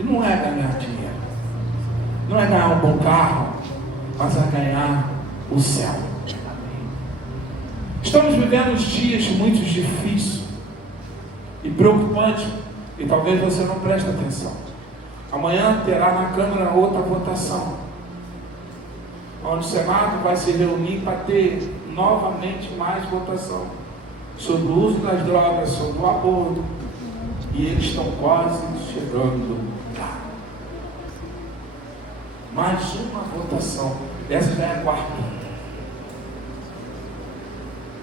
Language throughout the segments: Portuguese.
E não é ganhar dinheiro, não é ganhar um bom carro, mas é ganhar o céu. Estamos vivendo dias muito difíceis e preocupantes, e talvez você não preste atenção. Amanhã terá na Câmara outra votação, onde o Senado vai se reunir para ter novamente mais votação sobre o uso das drogas, sobre o aborto, e eles estão quase chegando lá. Mais uma votação, essa já é a quarta.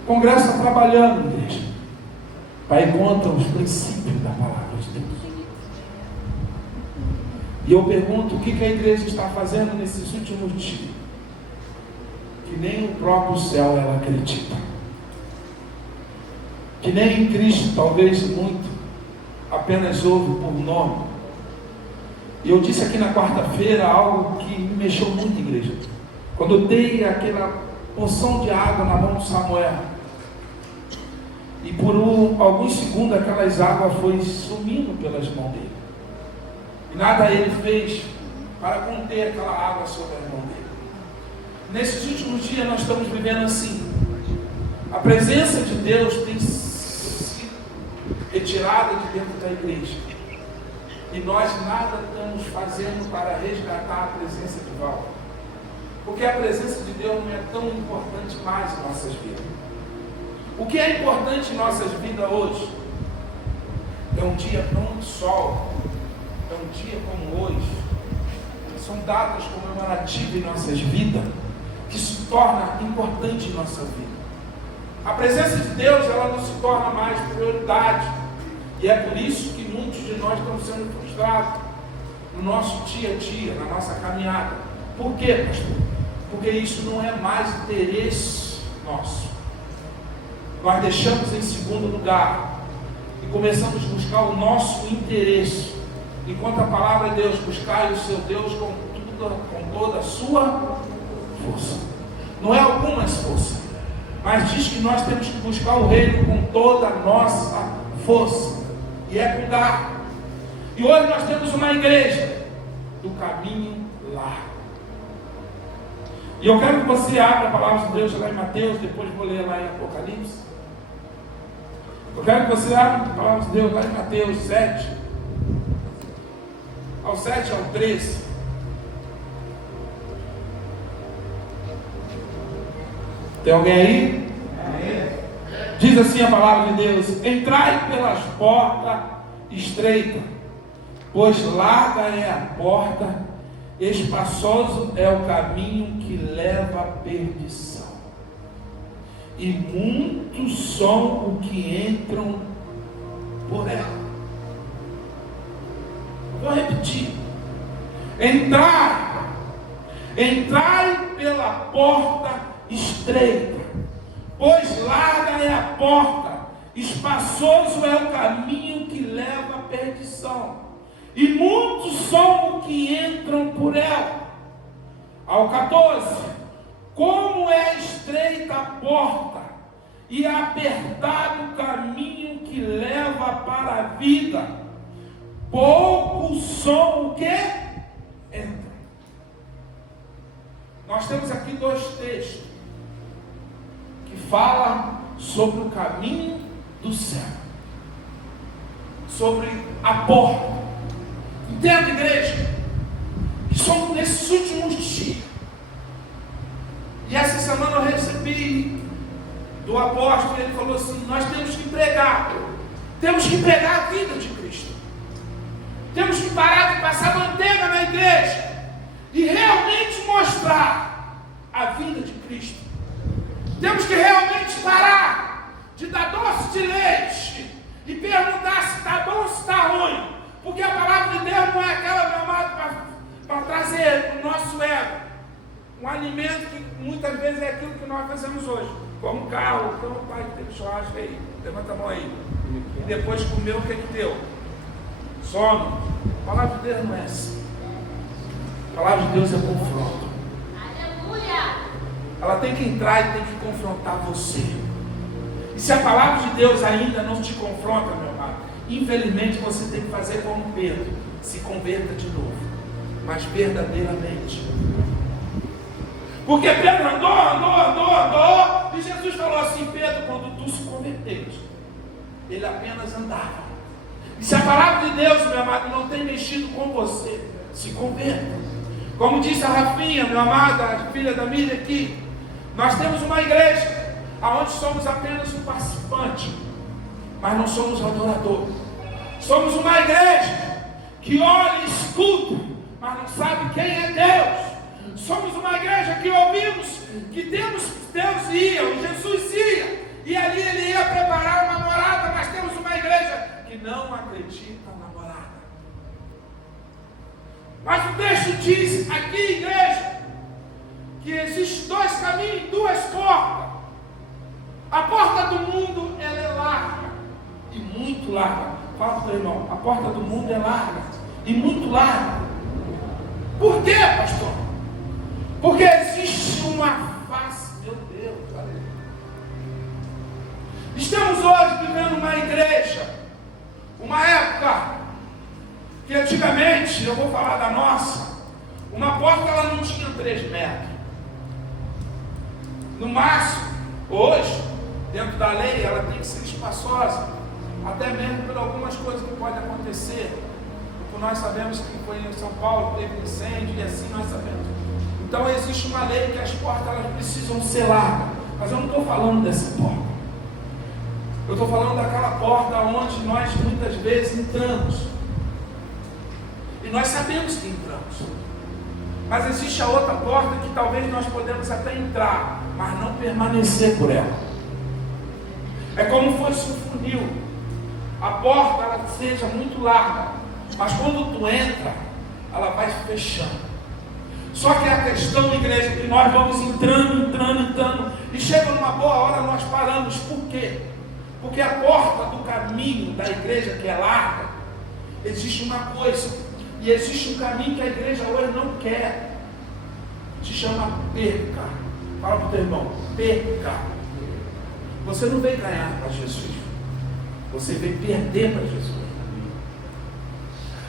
O Congresso está trabalhando, igreja, para ir contra os princípios da palavra de Deus. E eu pergunto, o que a igreja está fazendo nesses últimos dias? Que nem o próprio céu ela acredita. Que nem em Cristo, talvez muito, apenas ouve por nome. E eu disse aqui na quarta-feira algo que me mexeu muito, igreja. Quando eu dei aquela porção de água na mão de Samuel, e por alguns segundos aquelas águas foi sumindo pelas mãos dele. E nada ele fez para conter aquela água sobre as mãos dele. Nesses últimos dias nós estamos vivendo assim. A presença de Deus tem sido retirada de dentro da igreja. E nós nada estamos fazendo para resgatar a presença de volta. Porque a presença de Deus não é tão importante mais em nossas vidas. O que é importante em nossas vidas hoje? É um dia de sol. É um dia como hoje. São datas comemorativas em nossas vidas que se torna importante em nossa vida. A presença de Deus, ela não se torna mais prioridade. E é por isso que muitos de nós estão sendo frustrados no nosso dia a dia, na nossa caminhada. Por quê, pastor? Porque isso não é mais interesse nosso. Nós deixamos em segundo lugar e começamos a buscar o nosso interesse. Enquanto a palavra de Deus, buscar o seu Deus com toda a sua força. Não é algumas forças, mas diz que nós temos que buscar o reino com toda a nossa força. E é cuidar. E hoje nós temos uma igreja do caminho largo. E eu quero que você abra a palavra de Deus lá em Mateus, depois vou ler lá em Apocalipse. Eu quero que você abra a palavra de Deus lá em Mateus 7, ao 7 ao 13. Tem alguém aí? Diz assim a palavra de Deus: entrai pelas portas estreitas, pois larga é a porta, espaçoso é o caminho que leva à perdição, e muitos são os que entram por ela. Vou repetir: entrai pela porta estreita, pois larga é a porta, espaçoso é o caminho que leva à perdição, e muitos são os que entram por ela. Ao 14: como é estreita a porta e apertado o caminho que leva para a vida, poucos são o que entram. Nós temos aqui dois textos que falam sobre o caminho do céu, sobre a porta. Entenda, igreja, que somos nesses últimos dias. E essa semana eu recebi do apóstolo, ele falou assim: nós temos que pregar a vida de Cristo. Temos que parar de passar manteiga na igreja e realmente mostrar a vida de Cristo. Temos que realmente parar de dar doce de leite e perguntar se está bom ou se está ruim, porque a palavra de Deus não é aquela, meu amado, para trazer o nosso ego um alimento que muitas vezes é aquilo que nós fazemos hoje. Como um carro, então o pai que teve churrasco aí, levanta a mão aí, e depois comeu, o que deu? Sono. A palavra de Deus não é assim. A palavra de Deus é confronto. Aleluia! Ela tem que entrar e tem que confrontar você. E se a palavra de Deus ainda não te confronta, meu amado, infelizmente você tem que fazer como Pedro. se converta de novo, mas verdadeiramente. Porque Pedro andou, e Jesus falou assim: Pedro, quando tu se converteste, ele apenas andava. E se a palavra de Deus, meu amado, não tem mexido com você, se converta. Como disse a Rafinha, meu amado, a filha da Miriam aqui, nós temos uma igreja onde somos apenas um participante, mas não somos adorador. Somos uma igreja que olha e escuta, mas não sabe quem é Deus. Somos uma igreja que ouvimos que Deus ia, o Jesus ia, e ali ele ia preparar uma morada, mas temos uma igreja que não acredita na morada. Mas o texto diz aqui, igreja, que existem dois caminhos, duas portas. A porta do mundo, ela é larga e muito larga. Fala para o teu irmão, a porta do mundo é larga e muito larga. Por quê, pastor? Porque existe uma face, meu Deus, olha. Estamos hoje vivendo uma igreja, uma época que antigamente, eu vou falar da nossa, uma porta ela não tinha 3 metros. No máximo, hoje, dentro da lei, ela tem que ser espaçosa, até mesmo por algumas coisas que podem acontecer. Como nós sabemos que foi em São Paulo, teve incêndio, e assim nós sabemos. Então existe uma lei que as portas elas precisam ser largas. Mas eu não estou falando dessa porta. Eu estou falando daquela porta onde nós muitas vezes entramos. E nós sabemos que entramos. Mas existe a outra porta que talvez nós podemos até entrar, mas não permanecer por ela. É como fosse um funil. A porta ela seja muito larga, mas quando tu entra, ela vai se fechando. Só que a questão, igreja, é que nós vamos entrando, e chega numa boa hora nós paramos. Por quê? Porque a porta do caminho da igreja, que é larga, existe uma coisa, e existe um caminho que a igreja hoje não quer. Se chama perca. Fala para o teu irmão, perca. Você não veio ganhar para Jesus, você veio perder para Jesus.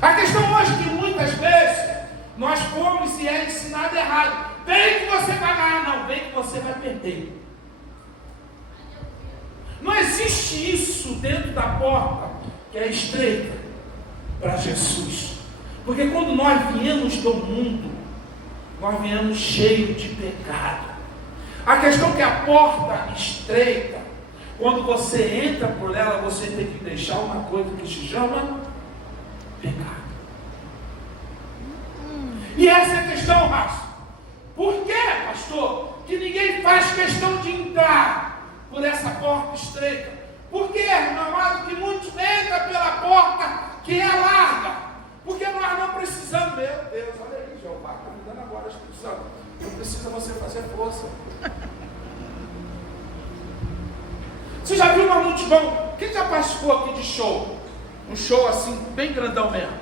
A questão hoje é que muitas vezes nós fomos e é ensinado errado. Vem que você vai ganhar, não, vem que você vai perder. Não existe isso dentro da porta que é estreita para Jesus. Porque quando nós viemos do mundo, nós viemos cheio de pecado. A questão é que a porta estreita, quando você entra por ela, você tem que deixar uma coisa que se chama pecado. E essa é a questão, Raça. Por que, pastor, que ninguém faz questão de entrar por essa porta estreita? Por que, meu amado, que muitos entram pela porta que é larga? Porque nós não precisamos, meu Deus, olha aí, Jeová, está me dando agora a explicação. Não precisa você fazer força. Você já viu uma multidão? Quem já participou aqui de show? Um show assim, bem grandão mesmo.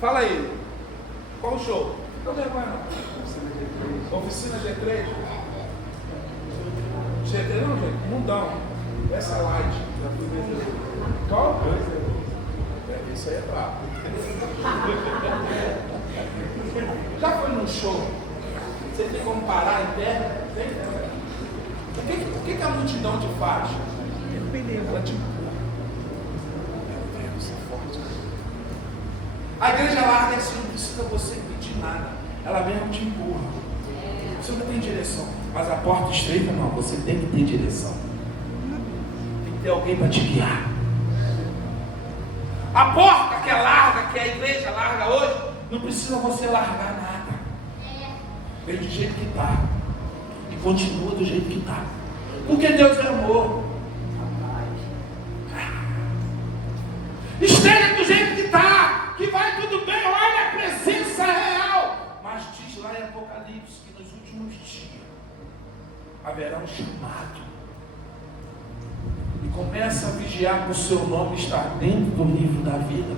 Fala aí. Qual o show? Não vergonha não. Oficina G3? G3 não, gente. Mundão. Essa light. Qual? Isso aí é brabo. Já foi num show? Você tem como parar em pé? Tem? O que a multidão te faz? Ela te empurra. A igreja larga assim, não precisa você pedir nada. Ela mesmo te empurra. Você não tem direção. Mas a porta estreita não, você tem que ter direção. Tem que ter alguém para te guiar. A porta que é larga, que é a igreja larga hoje, não precisa você largar nada. Vem do jeito que está. E continua do jeito que está. Porque Deus é amor. Esteja do jeito que está, que vai tudo bem, olha a presença real. Mas diz lá em Apocalipse que nos últimos dias haverá um chamado. E começa a vigiar para o seu nome estar dentro do livro da vida.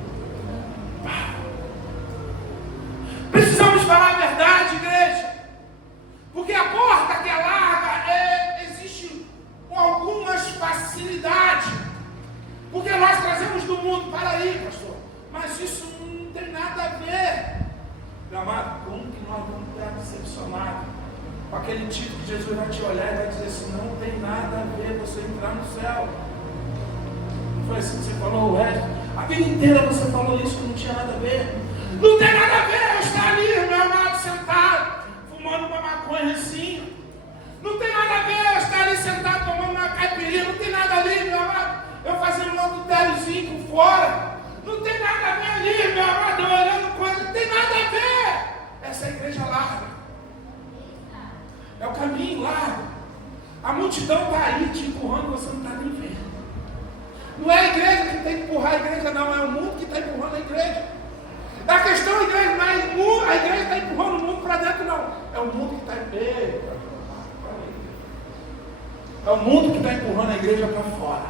Precisamos falar a verdade, igreja. Porque a porta que é larga, existe algumas facilidades. Porque nós trazemos do mundo, para aí, pastor. Mas isso não tem nada aquele tipo que Jesus vai te olhar e vai dizer assim, não tem nada a ver você entrar no céu. Não foi assim que você falou o resto? A vida inteira você falou isso que não tinha nada a ver. Não tem nada a ver eu estar ali, meu amado, sentado, fumando uma maconha assim. Não tem nada a ver eu estar ali sentado tomando uma caipirinha. Não tem nada ali, meu amado, eu fazendo um adultériozinho por fora. Não tem nada a ver ali, meu amado, eu olhando coisa. Não tem nada a ver. Essa é a igreja larga. É o caminho largo. A multidão está aí te empurrando, você não está nem vendo. Não é a igreja que tem que empurrar a igreja, não. É o mundo que está empurrando a igreja. A questão é a igreja, não é a igreja está empurrando o mundo para dentro, não. É o mundo que está empurrando. É o mundo que está empurrando a igreja para fora.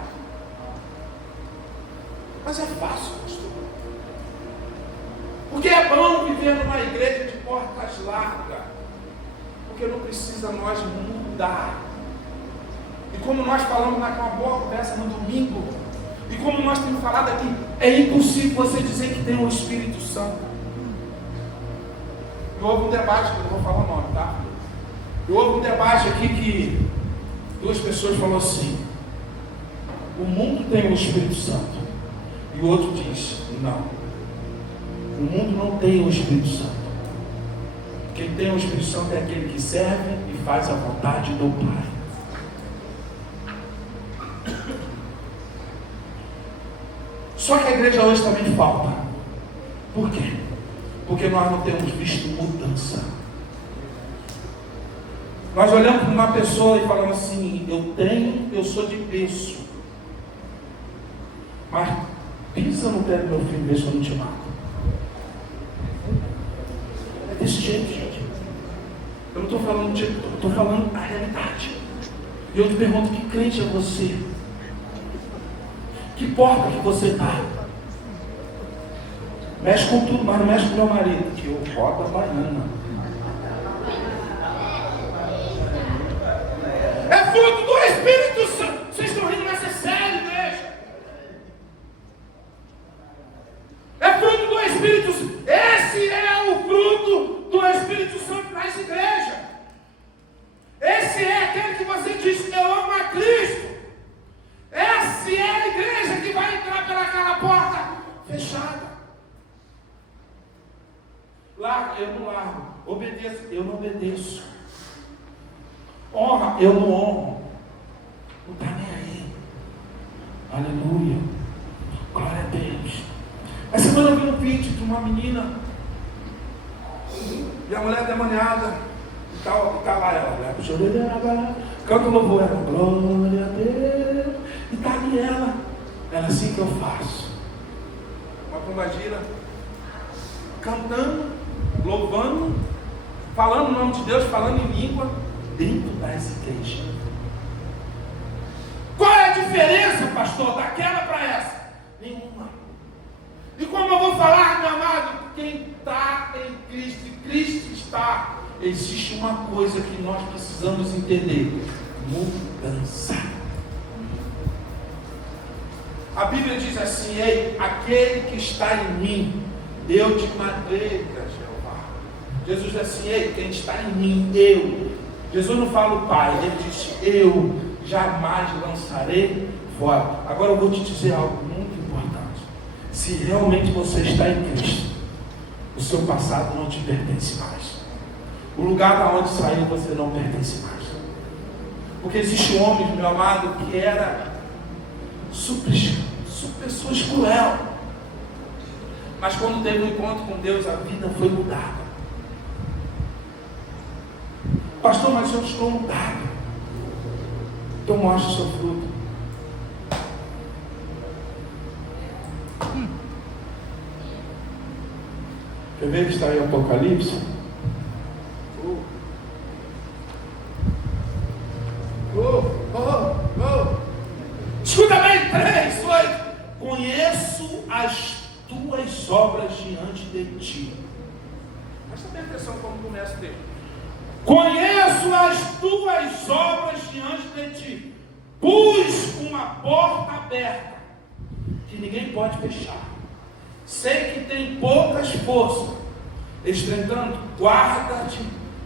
Mas é fácil, pastor. Porque é bom viver numa igreja de portas largas. Porque não precisa nós mudar. E como nós falamos naquela boa conversa no domingo, e como nós temos falado aqui, é impossível você dizer que tem o Espírito Santo. E houve um debate, que eu não vou falar o nome, tá? E houve um debate aqui que duas pessoas falaram assim: o mundo tem o Espírito Santo. E o outro diz: não, o mundo não tem o Espírito Santo. Quem tem o Espírito Santo é aquele que serve e faz a vontade do Pai. Só que a igreja hoje também falta. Por quê? Porque nós não temos visto mudança. Nós olhamos para uma pessoa e falamos assim: eu sou de berço. Mas pisa no pé do meu filho, vê se eu não te mato. É desse jeito, gente. Eu não estou falando de, eu estou falando a realidade. E eu te pergunto: que crente é você? Que porta que você está? Mexe com tudo, mas não mexe com meu marido, que eu boto a baiana. É fruto do Espírito Santo. Vocês estão rindo, mas é sério, igreja. É fruto do Espírito Santo. Esse é o fruto do Espírito Santo nas igrejas. Esse é aquele que você diz: eu amo a Cristo. Essa é a igreja que vai entrar pelaquela porta fechada. Largo, eu não largo. Obedeço, eu não obedeço. Honra, eu não honro. Não está nem aí. Aleluia. Glória a Deus. Essa semana eu vi um vídeo de uma menina. E a mulher demoniada. E tá lá ela. Canta o louvor, ela. Glória a Deus. E está ali ela. Ela, assim que eu faço. Uma pombagira. Cantando, louvando, falando o nome de Deus, falando em língua, dentro das igrejas. Qual é a diferença, pastor, daquela para essa? Nenhuma. E como eu vou falar, meu amado, quem está em Cristo, e Cristo está, existe uma coisa que nós precisamos entender: mudança. A Bíblia diz assim: ei, aquele que está em mim, eu te mandei para Jeová. Jesus diz assim: ei, quem está em mim, eu. Jesus não fala o Pai, ele disse: eu jamais lançarei fora. Agora eu vou te dizer algo muito importante. Se realmente você está em Cristo, o seu passado não te pertence mais. O lugar da onde saiu você não pertence mais. Porque existe homens, meu amado, que era pessoas cruel. Mas quando teve um encontro com Deus, a vida foi mudada. Pastor, mas eu estou mudado. Então mostre o seu fruto. Quer ver que está aí o Apocalipse? Escuta bem, 3, 8. Conheço as tuas obras diante de ti. Presta bem atenção como começa o texto. Conheço as tuas obras diante de ti. Pus uma porta aberta que ninguém pode fechar. Sei que tem poucas forças. Entretanto, guarda-te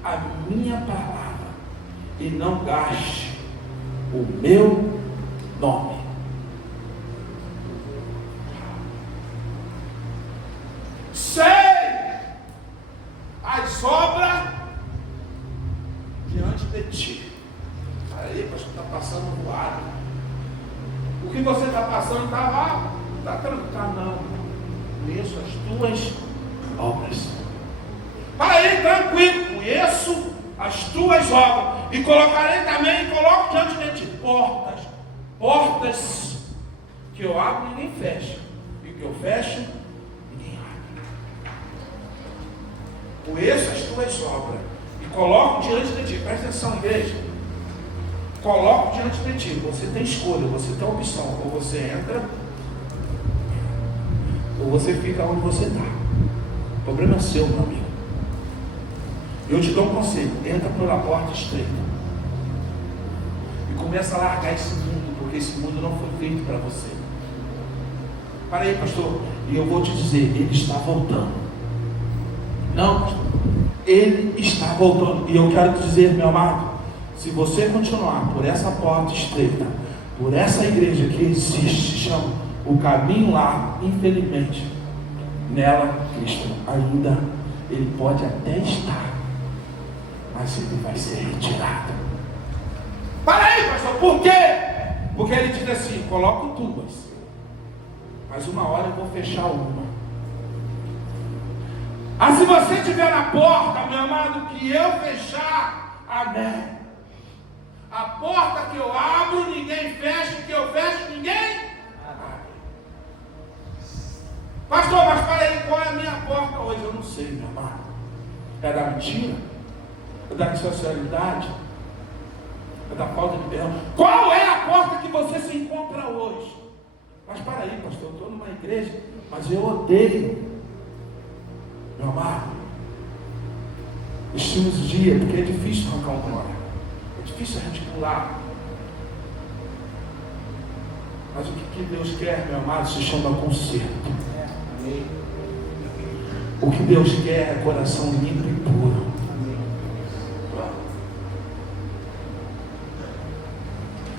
a minha palavra e não gaste o meu nome. Sei as obras diante de ti. Aí, pastor, está passando voado. O que você está passando está tranquilo. Não. Conheço as tuas obras. Para aí, tranquilo. Conheço as tuas obras. E colocarei também, coloco diante de ti portas. Portas que eu abro e ninguém fecha. E que eu fecho, ninguém abre. Conheço as tuas obras. E coloco diante de ti. Presta atenção, igreja. Coloco diante de ti. Você tem escolha, você tem opção. Ou você entra, ou você fica onde você está. O problema é seu, meu amigo. Eu te dou um conselho. Entra pela porta estreita. E começa a largar esse mundo, porque esse mundo não foi feito para você. Para aí, pastor. E eu vou te dizer, ele está voltando. Não, pastor. Ele está voltando. E eu quero te dizer, meu amado, se você continuar por essa porta estreita, por essa igreja que existe, chama o caminho largo, infelizmente, nela, Cristo ainda, ele pode até estar, mas ele vai ser retirado. Para aí, pastor, por quê? Porque ele diz assim, coloco duas, mas uma hora eu vou fechar uma. Se você estiver na porta, meu amado, que eu fechar, amém. A porta que eu abro, ninguém fecha, que eu fecho, ninguém abre. Pastor, mas para aí, qual é a minha porta hoje? Eu não sei, meu amado. É da mentira? É da insocialidade? É da falta de perdão? Qual é a porta que você se encontra hoje? Mas para aí, pastor, eu estou numa igreja, mas eu odeio, meu amado, estes últimos dias, porque é difícil arrancar um glória. É difícil articular. Mas o que Deus quer, meu amado, se chama conserto. O que Deus quer é coração limpo e puro.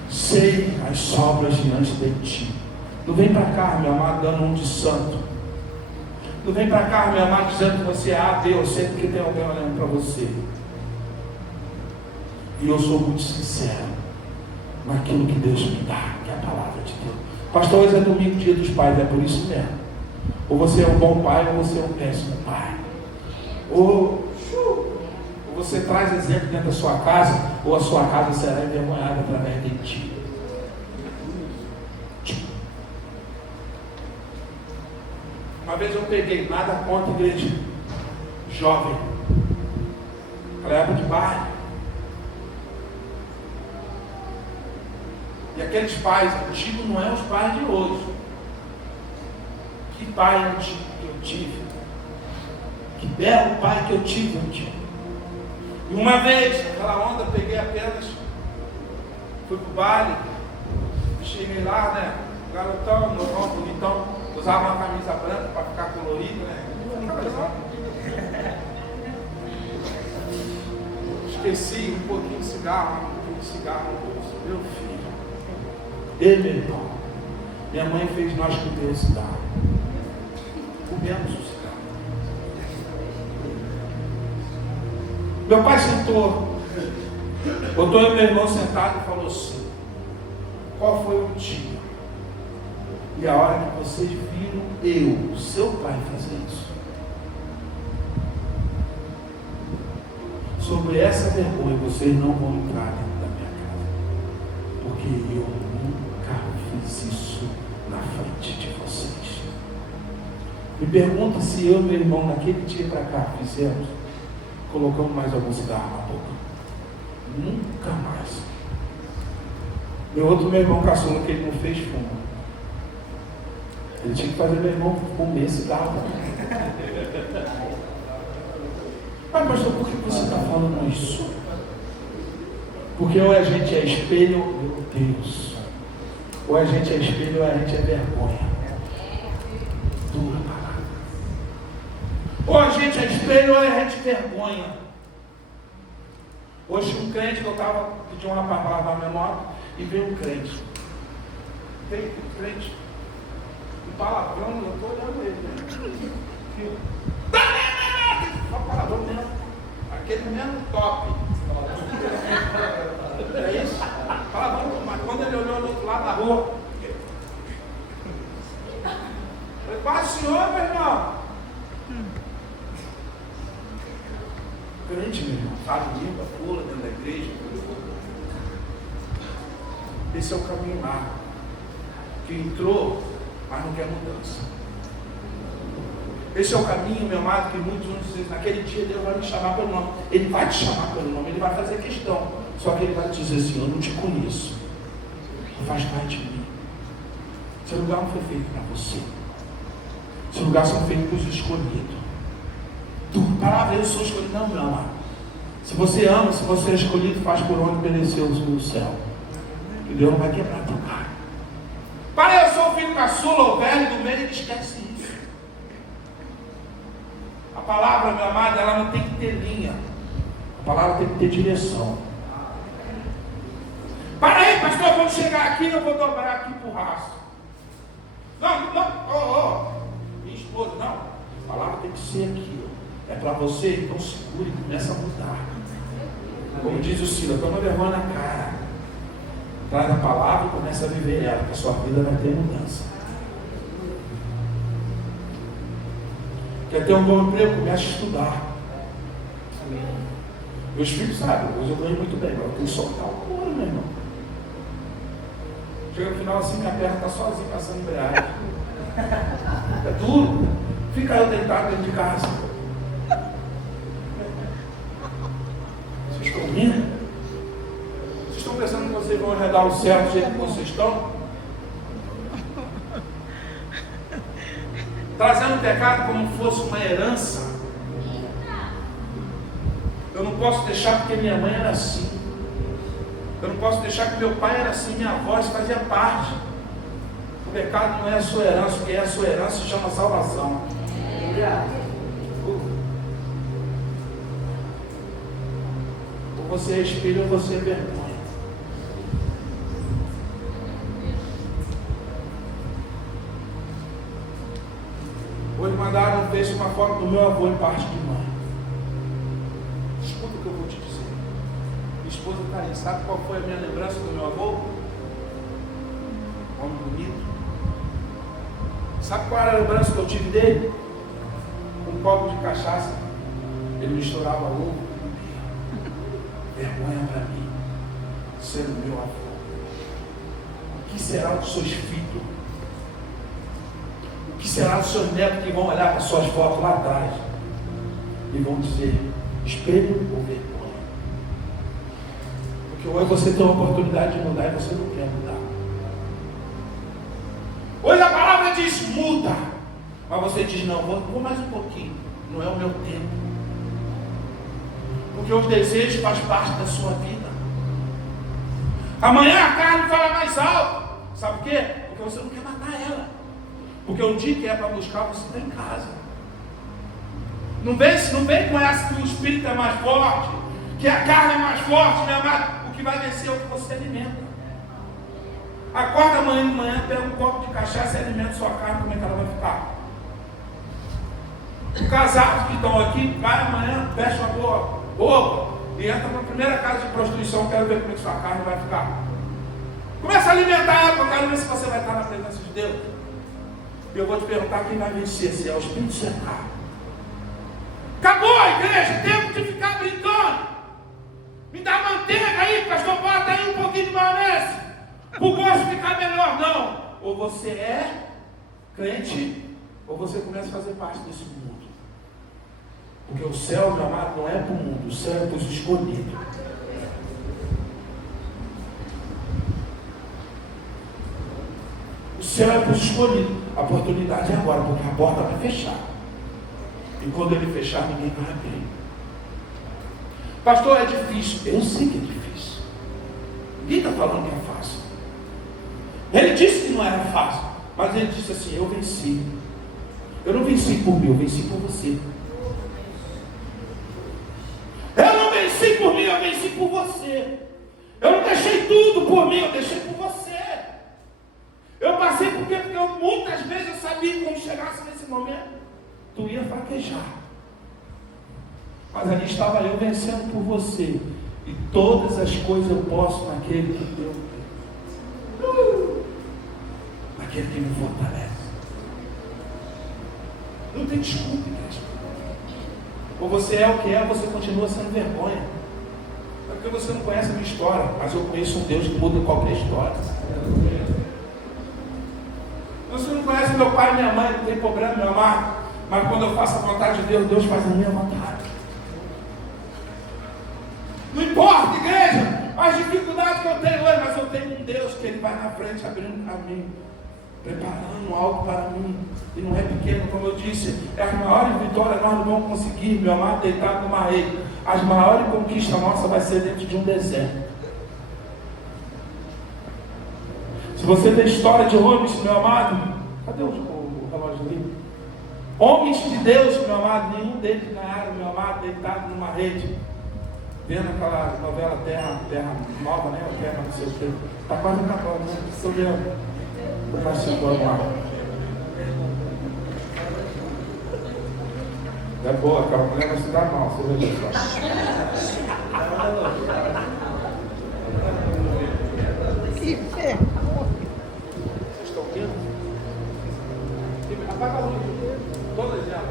Sei as obras diante de ti. Não vem para cá, meu amado, dando um de santo. Não vem para cá, meu amado, dizendo que você é A, B ou C, porque tem alguém olhando para você. E eu sou muito sincero naquilo que Deus me dá, que é a palavra de Deus. Pastor, hoje é domingo, dia dos pais, é por isso mesmo. Ou você é um bom pai, ou você é um péssimo pai. Ou você traz exemplo dentro da sua casa, ou a sua casa será envergonhada através de ti. Uma vez eu peguei, nada contra a igreja jovem, aquela época de bairro. E aqueles pais antigos não é os pais de hoje. Que pai antigo que eu tive. Que belo pai que eu tive antigo. E uma vez, naquela onda, peguei apenas, fui pro baile, cheguei lá, né? Garotão, novão, bonitão, usava uma camisa branca para ficar colorido, né? Esqueci um pouquinho de cigarro, no bolso. Meu filho. Ei, meu irmão, minha mãe fez nós comer o cigarro. Comemos o cigarro. Meu pai sentou, botou eu e meu irmão sentado e falou assim: qual foi o dia e a hora que vocês viram eu, seu pai, fazer isso? Sobre essa vergonha vocês não vão entrar dentro da minha casa, porque eu nunca fiz isso na frente de vocês. Me pergunta se eu e meu irmão naquele dia para cá fizemos, colocamos mais algum cigarro na boca. Nunca mais. Meu irmão caçula, que ele não fez fuma. Ele tinha que fazer meu irmão comer cigarro também. Mas pastor, por que você está falando isso? Porque ou a gente é espelho, meu Deus. Ou a gente é espelho, ou a gente é vergonha. Dura palavra. Ou a gente é espelho, ou a gente é vergonha. Hoje um crente que eu estava pedindo um rapaz para lavar minha moto e veio um crente. Veio um crente. Um palavrão, eu estou olhando ele. Só palavrão mesmo. Aquele mesmo top. É isso? Palavrão, mas quando ele olhou do outro lado da rua, falei, paz, senhor, meu irmão. Crente, meu irmão, fala, limpa, pula dentro da igreja. Esse é o caminho lá. Que entrou, mas não quer mudança. Esse é o caminho, meu amado, que muitos vão dizer, naquele dia Deus vai me chamar pelo nome. Ele vai te chamar pelo nome, ele vai fazer questão. Só que ele vai te dizer assim, eu não te conheço. Não faz parte de mim. Esse lugar não foi feito para você. Esse lugar foi feito para os escolhidos. Palavra, eu sou escolhido. Não, meu amado. Se você ama, se você é escolhido, faz por onde mereceu o céu. E Deus não vai quebrar teu cara. Para, eu sou o filho caçula, o velho do meio, ele esquece isso. A palavra, meu amado, ela não tem que ter linha. A palavra tem que ter direção. Para aí, pastor, quando chegar aqui, eu vou dobrar aqui pro rastro. Não, minha esposa, não. A palavra tem que ser aqui. É para você, então segure e começa a mudar. Como diz o Silas, toma vergonha na cara. Traz a palavra e começa a viver ela, que a sua vida vai ter mudança. Quer ter um bom emprego? Comece a estudar. Meus filhos sabem, hoje eu ganho muito bem, mas eu tenho que soltar o couro, meu irmão. Chega no final assim, minha perna está sozinha passando embreagem. É duro. Fica eu deitado dentro de casa. Vocês estão rindo? Vocês estão pensando que vocês vão arredar o céu do jeito que vocês estão? Trazendo o pecado como fosse uma herança. Eu não posso deixar porque minha mãe era assim. Eu não posso deixar que meu pai era assim, minha avó fazia parte. O pecado não é a sua herança, o que é a sua herança se chama salvação. Ou você é espelho ou você é vergonha. Hoje mandaram ver uma foto do meu avô em parte de mãe. Escuta o que eu vou te dizer. Minha esposa está aí. Sabe qual foi a minha lembrança do meu avô? Homem bonito. Sabe qual era a lembrança que eu tive dele? Um copo de cachaça. Ele misturava ovo e bebia. Vergonha para mim, sendo meu avô. O que será dos seus filhos? O que será dos seus netos que vão olhar para suas fotos lá atrás e vão dizer, espelho ou vergonha? Porque hoje você tem uma oportunidade de mudar e você não quer mudar. Hoje a palavra diz muda, mas você diz não, vou mais um pouquinho, não é o meu tempo. Porque os desejos fazem parte da sua vida. Amanhã a carne fala mais alto. Sabe por quê? Porque você não quer matar ela. Porque o dia que é para buscar, você está em casa. Não vem com essa que o espírito é mais forte, que a carne é mais forte, meu amado. O que vai vencer é o que você alimenta. Acorda amanhã de manhã, pega um copo de cachaça e alimenta sua carne, como é que ela vai ficar? Os casados que estão aqui, vai amanhã, fecha uma boa roupa e entra na primeira casa de prostituição, quero ver como é que sua carne vai ficar. Começa a alimentar ela, eu quero ver se você vai estar na presença de Deus. E eu vou te perguntar quem vai vencer, se é o espírito ou se é a carne. Acabou a igreja, temos que ficar brincando. Me dá manteiga aí, pastor, bota aí um pouquinho de maionese. O gosto ficar melhor, não. Ou você é crente, ou você começa a fazer parte desse mundo. Porque o céu, meu amado, não é para o mundo, o céu é para os escolhidos. O céu é para os escolhidos. A oportunidade é agora, porque a porta vai fechar. E quando ele fechar, ninguém vai abrir. Pastor, é difícil. Eu sei que é difícil. Ninguém está falando que é fácil. Ele disse que não era fácil, mas ele disse assim, eu venci. Eu não venci por mim, eu venci por você. Eu não venci por mim, eu venci por você. Eu não deixei tudo por mim, eu deixei por você. Eu passei porque eu, muitas vezes eu sabia que quando chegasse nesse momento, tu ia fraquejar. Mas ali estava eu vencendo por você. E todas as coisas eu posso naquele que deu. Naquele que me fortalece. Não tem desculpa, igreja. Ou você é o que é, ou você continua sendo vergonha. É porque você não conhece a minha história. Mas eu conheço um Deus que muda qualquer história. Você não conhece meu pai e minha mãe, não tem problema, meu amado. Mas quando eu faço a vontade de Deus, Deus faz a minha vontade. Não importa, igreja, as dificuldades que eu tenho hoje, mas eu tenho um Deus que Ele vai na frente abrindo um caminho, preparando algo para mim. E não é pequeno, como eu disse, é as maiores vitórias nós não vamos conseguir, meu amado, deitado numa rede. As maiores conquistas nossas vai ser dentro de um deserto. Se você vê história de homens, meu amado, cadê o relógio ali? Homens de Deus, meu amado, nenhum deles ganharam, meu amado, deitado numa rede. Vendo aquela novela Terra Nova, né? Terra não sei o que. Está quase acabando, né? Estou vendo. Vou passar agora lá. É boa, aquela mulher vai se dar mal, você vai ver só. Que ferro! Vocês estão vendo? Apaga a luz. Todas elas.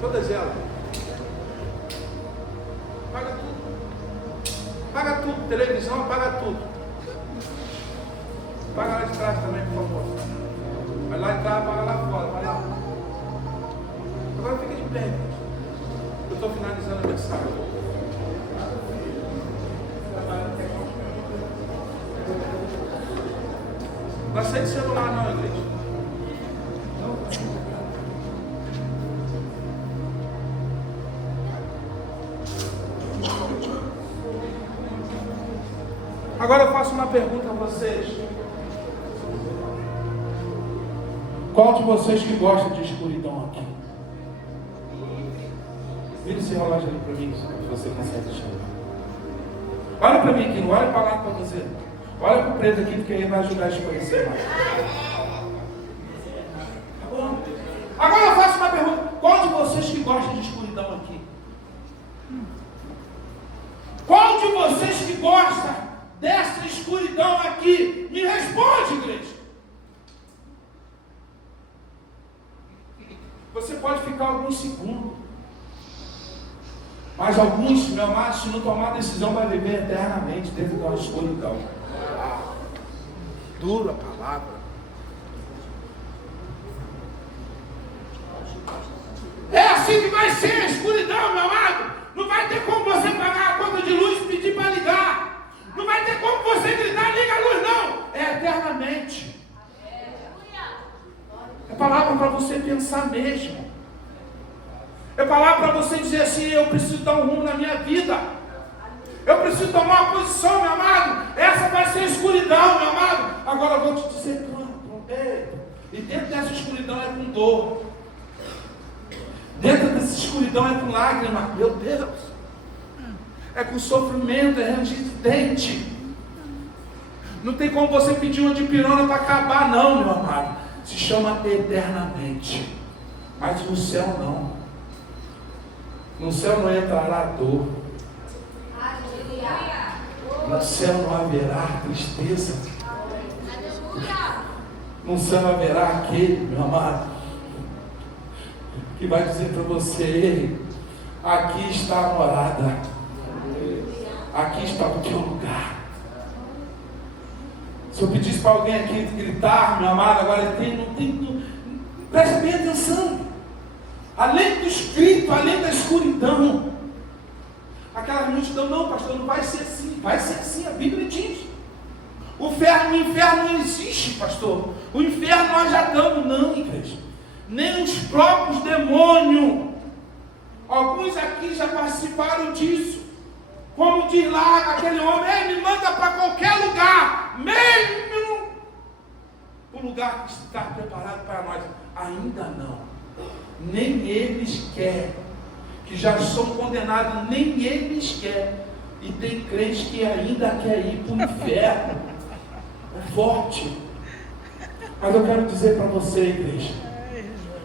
Todas elas. Apaga tudo. Apaga tudo. Televisão, apaga tudo. Apaga lá de trás também, por favor. Vai lá entrar, apaga lá fora. Vai lá. Agora fica de pé, gente. Eu estou finalizando a mensagem. Não vai sair de celular não, igreja. Agora eu faço uma pergunta a vocês. Qual de vocês que gosta de escuridão aqui? Vira esse relógio ali para mim, se você consegue enxergar. Olha para mim aqui, não olha para lá para você. Olha para o preto aqui, porque ele vai ajudar a te conhecer mais. Tá bom? Agora eu faço uma pergunta. Qual de vocês que gosta de escuridão aqui? Qual de vocês que gosta dessa escuridão aqui? Me responde, igreja. Você pode ficar alguns segundos. Mas alguns, meu amado, se não tomar decisão, vai viver eternamente dentro da escuridão. Dura a palavra. É assim que vai ser a escuridão, meu amado. Não vai ter como você pagar a conta de luz e pedir para ligar. Não vai ter como você gritar, liga a luz, não. É eternamente. É palavra para você pensar mesmo. É palavra para você dizer assim, eu preciso dar um rumo na minha vida. Eu preciso tomar uma posição, meu amado. Essa vai ser a escuridão, meu amado. Agora eu vou te dizer, e dentro dessa escuridão é com dor. Dentro dessa escuridão é com lágrima. Meu Deus. É com sofrimento, é ranger de dente. Não tem como você pedir uma de pirona para acabar, não, meu amado. Se chama eternamente. Mas no céu não. No céu não entrará dor. No céu não haverá tristeza. No céu não haverá aquele, meu amado, que vai dizer para você: aqui está a morada, aqui está o teu lugar. Se eu pedisse para alguém aqui gritar, meu amado, agora preste bem atenção. Além do escrito, além da escuridão, aquela multidão, não, pastor, não vai ser assim. Vai ser assim, a Bíblia diz. O inferno não existe, pastor. O inferno nós já estamos, não, igreja. Nem os próprios demônios. Alguns aqui já participaram disso. Como diz lá aquele homem, me manda para qualquer lugar, mesmo o lugar que está preparado para nós. Ainda não. Nem eles querem. que já são condenados, nem eles querem. E tem crente que ainda quer ir para o inferno. Volte. Mas eu quero dizer para você, igreja,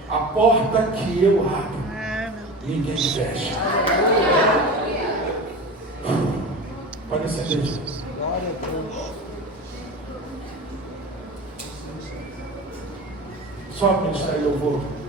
a porta que eu abro, ninguém fecha. Pode ser Deus. Só ministrar louvor.